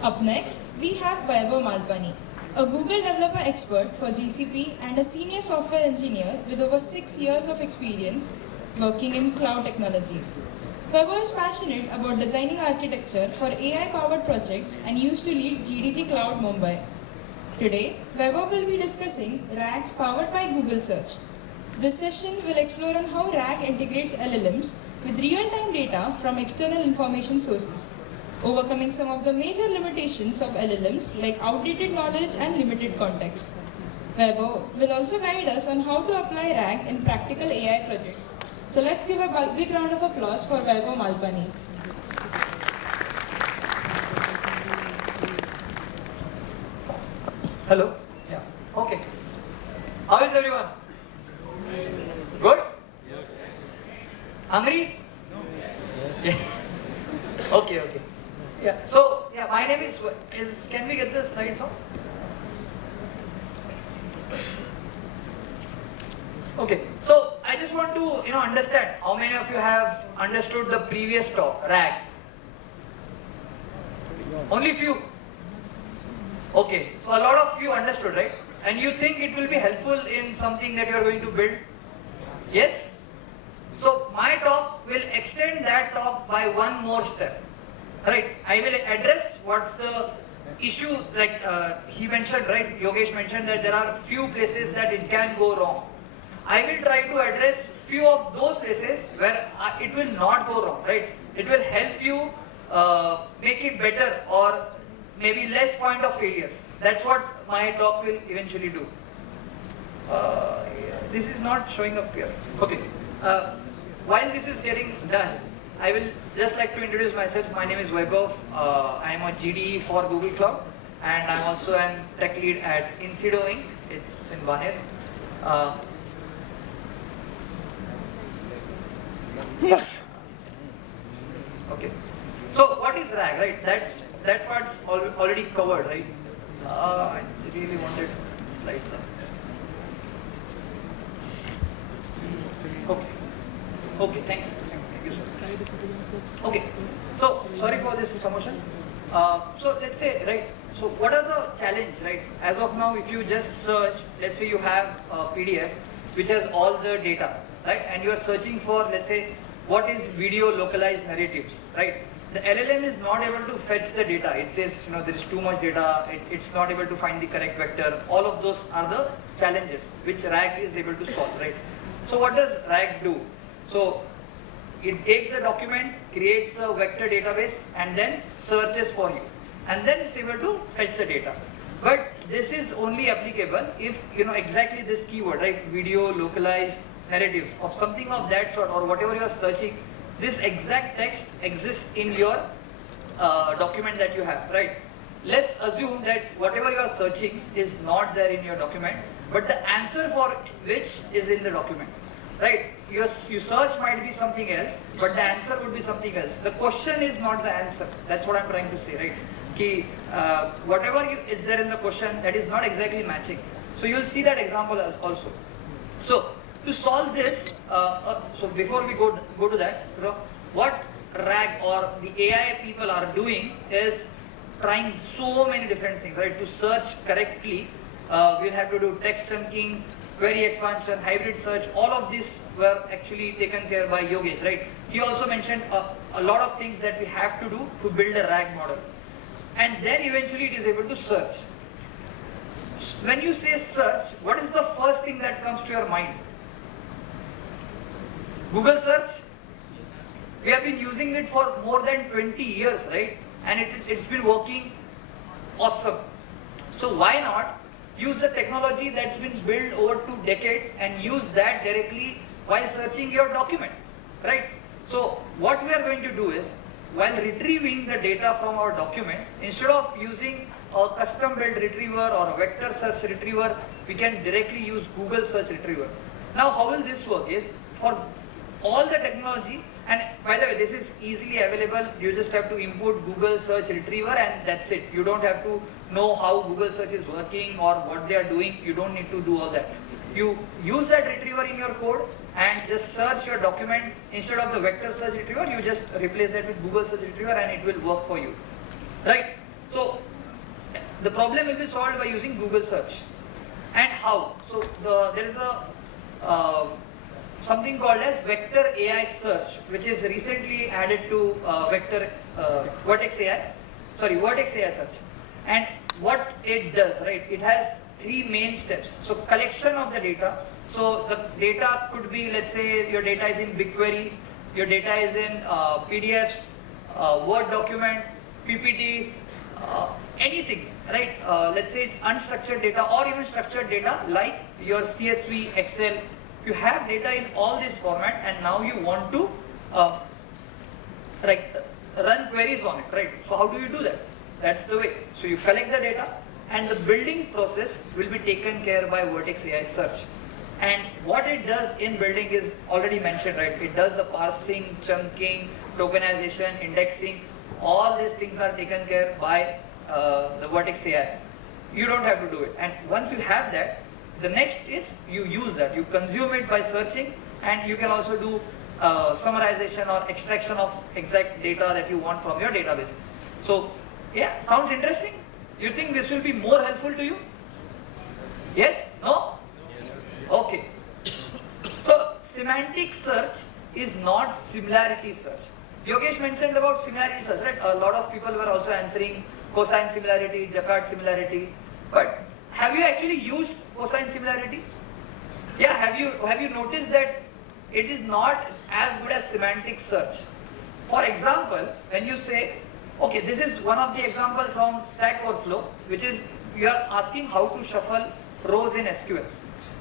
Up next, we have Vaibhav Malpani, a Google developer expert for GCP and a senior software engineer with over 6 years of experience working in cloud technologies. Vaibhav is passionate about designing architecture for AI-powered projects and used to lead GDG Cloud Mumbai. Today, Vaibhav will be discussing RAGs powered by Google Search. This session will explore on how RAG integrates LLMs with real-time data from external information sources, overcoming some of the major limitations of LLMs like outdated knowledge and limited context. Vaibhav will also guide us on how to apply RAG in practical AI projects. So let's give a big round of applause for Vaibhav Malpani. Hello? Yeah. Okay. How is everyone? Good? Yes. Hungry? No. Yeah. Okay. Yeah. So, my name is, can we get the slides on? Okay. So, I just want to, understand how many of you have understood the previous talk, RAG? Only few? Okay. So, a lot of you understood, right? And you think it will be helpful in something that you are going to build? Yes? So, my talk will extend that talk by one more step. Right? I will address what's the issue, like he mentioned, right? Yogesh mentioned that there are few places that it can go wrong. I will try to address few of those places where it will not go wrong, right? It will help you make it better or maybe less point of failures. That's what my talk will eventually do. This is not showing up here. Okay. While this is getting done, I will just like to introduce myself. My name is Vaibhav. I am a GDE for Google Cloud, and I'm also an tech lead at Incido Inc. It's in Baner. Okay. So what is RAG, right? That part's already covered, right? I really wanted slides up. Okay, thank you so much. Okay, so sorry for this commotion. So let's say, right, so what are the challenges, right? As of now, if you just search, let's say you have a PDF which has all the data, right? And you are searching for, let's say, what is video localized narratives, right? The LLM is not able to fetch the data. It says, there is too much data. It's not able to find the correct vector. All of those are the challenges which RAG is able to solve, right? So what does RAG do? So it takes the document, creates a vector database, and then searches for you. And then it's able to fetch the data. But this is only applicable if, exactly this keyword, right? Video localized narratives of something of that sort, or whatever you are searching, this exact text exists in your document that you have, right? Let's assume that whatever you are searching is not there in your document, but the answer for which is in the document, right? Your search might be something else, but the answer would be something else. The question is not the answer. That's what I'm trying to say, right? Whatever is there in the question, that is not exactly matching. So you'll see that example also. So to solve this, so before we go to that, what RAG or the AI people are doing is trying so many different things, right? To search correctly, we'll have to do text chunking, query expansion, hybrid search. All of these were actually taken care by Yogesh, right? He also mentioned a lot of things that we have to do to build a RAG model. And then eventually it is able to search. When you say search, what is the first thing that comes to your mind? Google search? We have been using it for more than 20 years, right? And it's been working awesome. So why not use the technology that's been built over 2 decades and use that directly while searching your document, right? So what we are going to do is, while retrieving the data from our document, instead of using a custom built retriever or a vector search retriever, we can directly use Google search retriever. Now how will this work is, for all the technology, and by the way, this is easily available. You just have to input Google search retriever and that's it. You don't have to know how Google search is working or what they are doing. You don't need to do all that. You use that retriever in your code and just search your document. Instead of the vector search retriever, you just replace that with Google search retriever and it will work for you, right? So the problem will be solved by using Google search. And how? So there is a something called as vector AI search, which is recently added to Vertex AI search. And what it does, right? It has 3 main steps. So collection of the data. So the data could be, let's say your data is in BigQuery, your data is in PDFs, Word document, PPTs, anything, right? Let's say it's unstructured data or even structured data like your CSV, Excel. You have data in all this format and now you want to run queries on it, right? So how do you do that? That's the way. So you collect the data and the building process will be taken care by Vertex AI search. And what it does in building is already mentioned, right? It does the parsing, chunking, tokenization, indexing. All these things are taken care by the Vertex AI. You don't have to do it. And once you have that, the next is you use that. You consume it by searching, and you can also do summarization or extraction of exact data that you want from your database. So yeah, sounds interesting? You think this will be more helpful to you? Yes? No? Okay. So semantic search is not similarity search. Yogesh mentioned about similarity search, right? A lot of people were also answering cosine similarity, Jacquard similarity. But have you actually used cosine similarity? Yeah, have you noticed that it is not as good as semantic search? For example, when you say, okay, this is one of the examples from Stack Overflow, which is you are asking how to shuffle rows in SQL.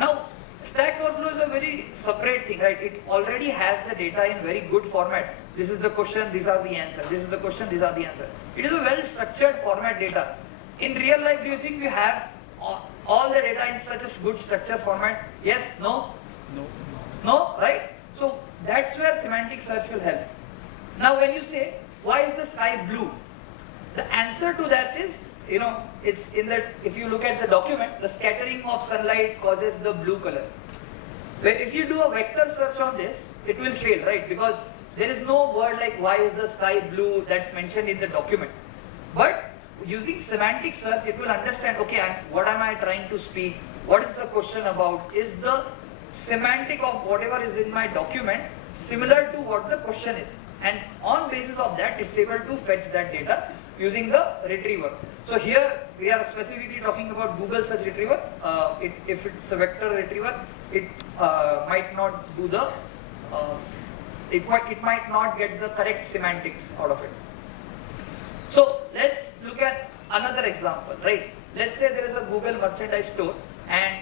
Now, Stack Overflow is a very separate thing, right? It already has the data in very good format. This is the question, these are the answer. This is the question, these are the answer. It is a well-structured format data. In real life, do you think you have all the data in such a good structured format? Yes? No? No. No? Right? So that's where semantic search will help. Now when you say, why is the sky blue? The answer to that is, it's in that, if you look at the document, the scattering of sunlight causes the blue color. If you do a vector search on this, it will fail, right? Because there is no word like why is the sky blue that's mentioned in the document. But using semantic search, it will understand, okay, what am I trying to speak? What is the question about? Is the semantic of whatever is in my document similar to what the question is? And on basis of that, it's able to fetch that data using the retriever. So here we are specifically talking about Google search retriever. If it's a vector retriever, it might not do the, it might not get the correct semantics out of it. So let's look at another example, right? Let's say there is a Google merchandise store and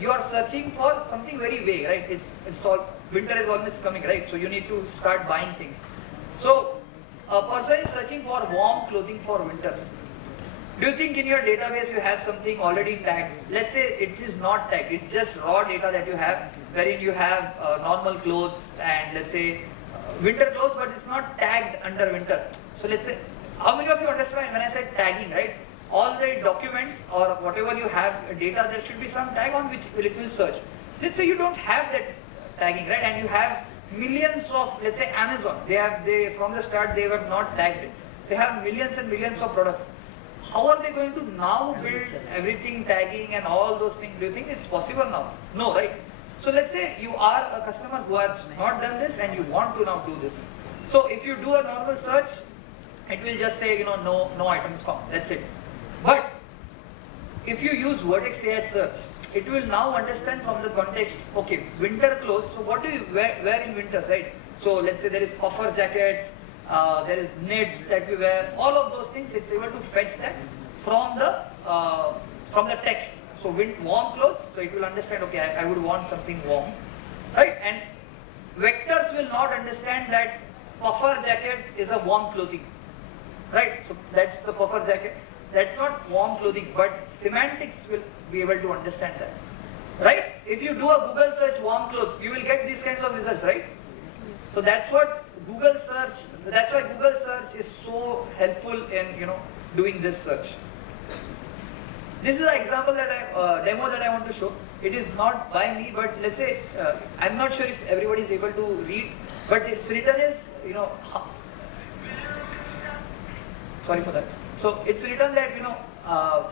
you are searching for something very vague, right? It's all, winter is almost coming, right? So you need to start buying things. So a person is searching for warm clothing for winters. Do you think in your database you have something already tagged? Let's say it is not tagged, it's just raw data that you have, wherein you have normal clothes and let's say winter clothes, but it's not tagged under winter. So let's say, how many of you understand when I said tagging, right? All the documents or whatever you have data, there should be some tag on which it will search. Let's say you don't have that tagging, right? And you have millions of, let's say Amazon, they from the start they were not tagged it. They have millions and millions of products. How are they going to now build everything tagging and all those things? Do you think it's possible now? No, right? So let's say you are a customer who has not done this and you want to now do this. So if you do a normal search, it will just say, no items found. That's it. But if you use Vertex AI search, it will now understand from the context, okay, winter clothes, so what do you wear in winters, right? So let's say there is puffer jackets, there is knits that we wear, all of those things, it's able to fetch that from the text. So warm clothes, so it will understand, okay, I would want something warm, right? And vectors will not understand that puffer jacket is a warm clothing, right? So that's the puffer jacket. That's not warm clothing, but semantics will be able to understand that, right? If you do a Google search warm clothes, you will get these kinds of results, right? So that's what Google search, that's why Google search is so helpful in, doing this search. This is an example that demo that I want to show. It is not by me, but let's say, I'm not sure if everybody is able to read, but it's written as, sorry for that. So it's written that, you know,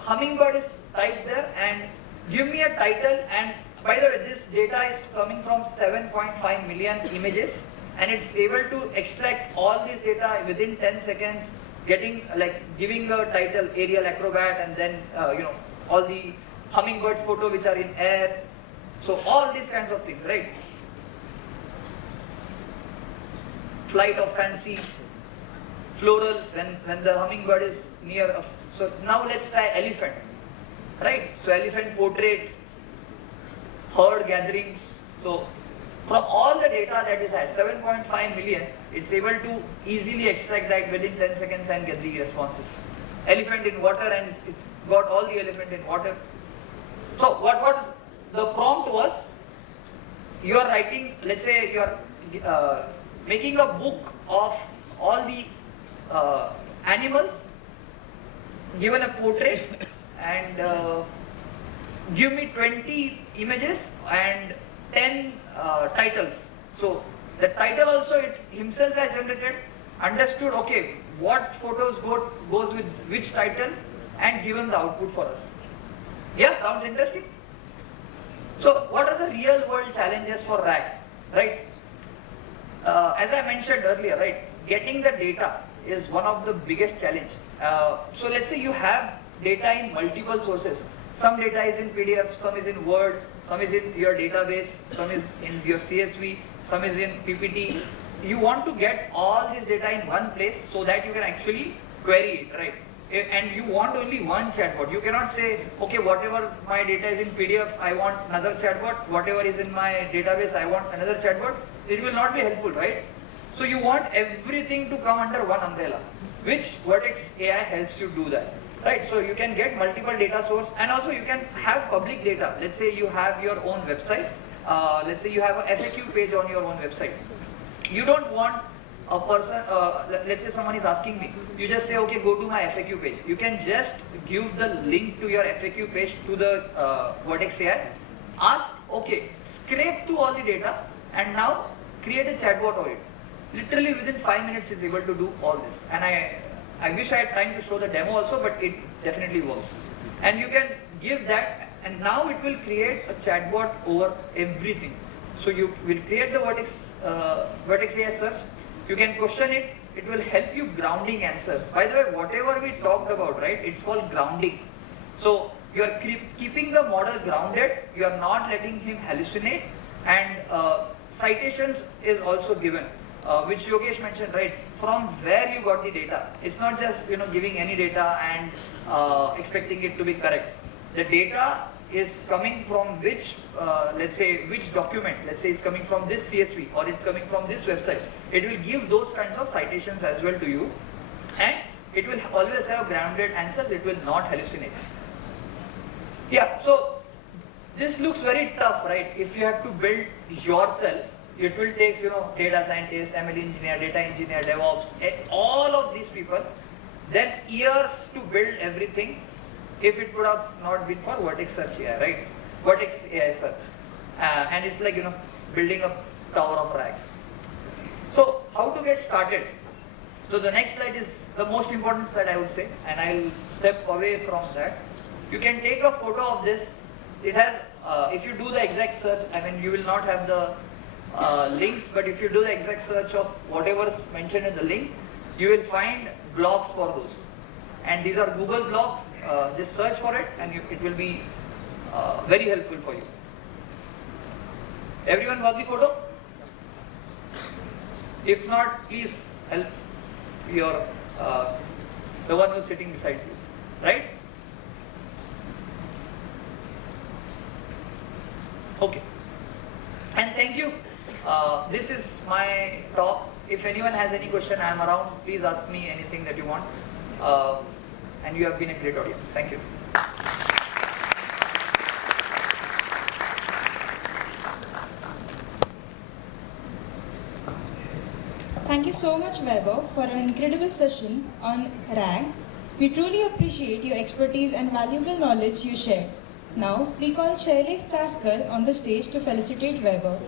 hummingbird is typed there and give me a title. And by the way, this data is coming from 7.5 million images, and it's able to extract all this data within 10 seconds, getting like giving a title aerial acrobat, and then you know, all the hummingbirds photo which are in air. So all these kinds of things, right? Flight of fancy, floral when the hummingbird is near. So now let's try elephant, right? So elephant portrait, herd gathering. So from all the data that is has 7.5 million, it's able to easily extract that within 10 seconds and get the responses. Elephant in water, and it's got all the elephant in water. So what is the prompt was, you are writing, let's say you are making a book of all the animals, given a portrait, and give me 20 images and 10 titles. So the title also it himself has generated, understood, okay, what photos goes with which title, and given the output for us. Yeah, sounds interesting. So what are the real world challenges for RAG, right? As I mentioned earlier, right, getting the data is one of the biggest challenge. So let's say you have data in multiple sources. Some data is in PDF, some is in Word, some is in your database, some is in your CSV, some is in PPT. You want to get all this data in one place so that you can actually query it, right? And you want only one chatbot. You cannot say, okay, whatever my data is in PDF, I want another chatbot. Whatever is in my database, I want another chatbot. It will not be helpful, right? So you want everything to come under one umbrella, which Vertex AI helps you do that. Right, so you can get multiple data source, and also you can have public data. Let's say you have your own website. Let's say you have a FAQ page on your own website. You don't want a person, let's say someone is asking me, you just say, okay, go to my FAQ page. You can just give the link to your FAQ page to the Vertex AI. Ask, okay, scrape through all the data, and now create a chatbot on it. Literally within 5 minutes is able to do all this. And I wish I had time to show the demo also, but it definitely works. And you can give that, and now it will create a chatbot over everything. So you will create the Vertex AI search. You can question it. It will help you grounding answers. By the way, whatever we talked about, right, it's called grounding. So you are keeping the model grounded. You are not letting him hallucinate. And citations is also given. Which Yogesh mentioned, right, from where you got the data. It's not just, you know, giving any data and expecting it to be correct. The data is coming from which, let's say, which document. Let's say it's coming from this CSV or it's coming from this website. It will give those kinds of citations as well to you, and it will always have grounded answers. It will not hallucinate. Yeah, so this looks very tough, right? If you have to build yourself, it will take, you know, data scientist, ML engineer, data engineer, DevOps, all of these people, then years to build everything, if it would have not been for Vertex Search AI, right? Vertex AI Search. And it's like, you know, building a tower of RAG. So how to get started? So the next slide is the most important slide, I would say, and I'll step away from that. You can take a photo of this. It has, if you do the exact search, I mean, you will not have the links, but if you do the exact search of whatever is mentioned in the link, you will find blogs for those. And these are Google blogs. Just search for it, and it will be very helpful for you. Everyone got the photo? If not, please help your the one who's sitting beside you, right? Okay. And thank you. This is my talk. If anyone has any question, I am around. Please ask me anything that you want. And you have been a great audience. Thank you. Thank you so much, Vaibhav, for an incredible session on RAG. We truly appreciate your expertise and valuable knowledge you shared. Now, we call Shailesh Chaskar on the stage to felicitate Vaibhav.